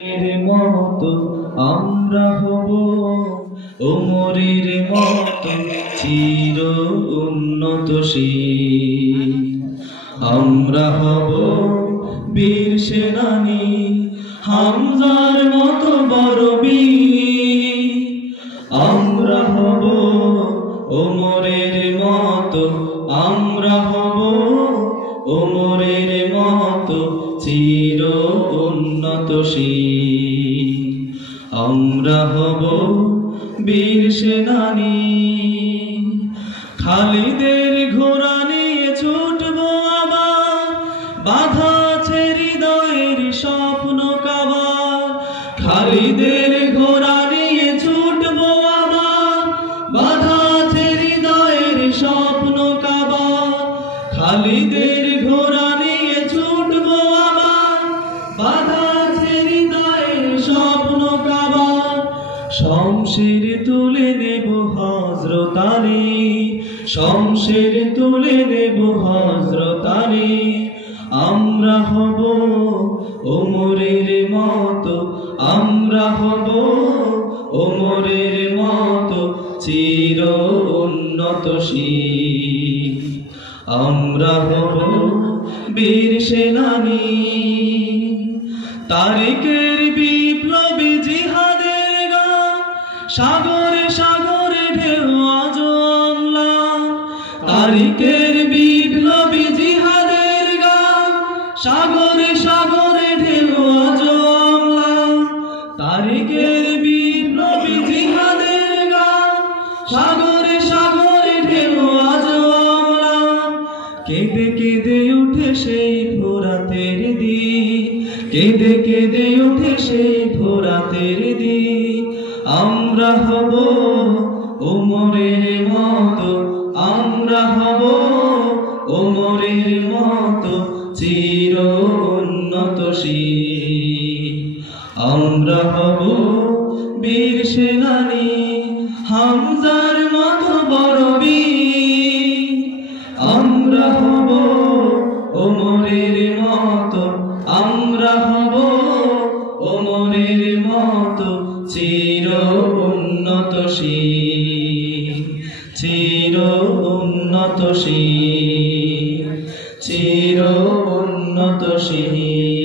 এর মতো আমরা হব ওমরের মতো চির উন্নতশীল। আমরা হব বীর সেনানী হামজার মতো বড় বীর। আমরা হব ওমরের মতো, আমরা হব ওমরের মতো চির উন্নতশীল। আমরা হব বীর সেনানী। খালিদের ঘোড়া নিয়ে ছুটবো আবার, বাধা আছে হৃদয়ের স্বপ্ন কাবার। খালিদের ঘোড়া নিয়ে ছুটবো আবার, বাধা আছে হৃদয়ের স্বপ্ন কাবার। খালিদের ঘোড়া নিয়ে ছুটবো আবার, বাধা আছে হৃদয়ের স্বপ্ন কাবার। শমশের তুলে নেব হযরত আলী, শমশের তুলে নেব হযরত আলী। আমরা হব ওমরের মতো, আমরা হব ওমরের মতো চির উন্নতশীল। আমরা হব বীর সেনানী। তারিকের বিপ্লবী জিহাদের গান, সাগরে সাগরে ঢেউ আজ অম্লান। তারিকের বিপ্লবী জিহাদের গান, সাগরে সাগরে ঢেউ আজ অম্লান। তারিকের বিপ্লবী জিহাদের গান, সাগরে সাগরে ঢেউ আজ অম্লান। কেঁদে কেঁদে উঠে সেই ফোরাতের দিন, কেঁদে কেঁদে উঠে সেই ফোরাতের দিন। আমরা হব ওমরের মতো, আমরা হব ওমরের মতো চির উন্নতশীল। আমরা হব বীর সেনানী হামজার মতো বড় বীর। আমরা হব ওমরের মতো, আমরা হব ওমরের মতো চির উন্নতশীল, চির উন্নতশীল, চির উন্নতশীল।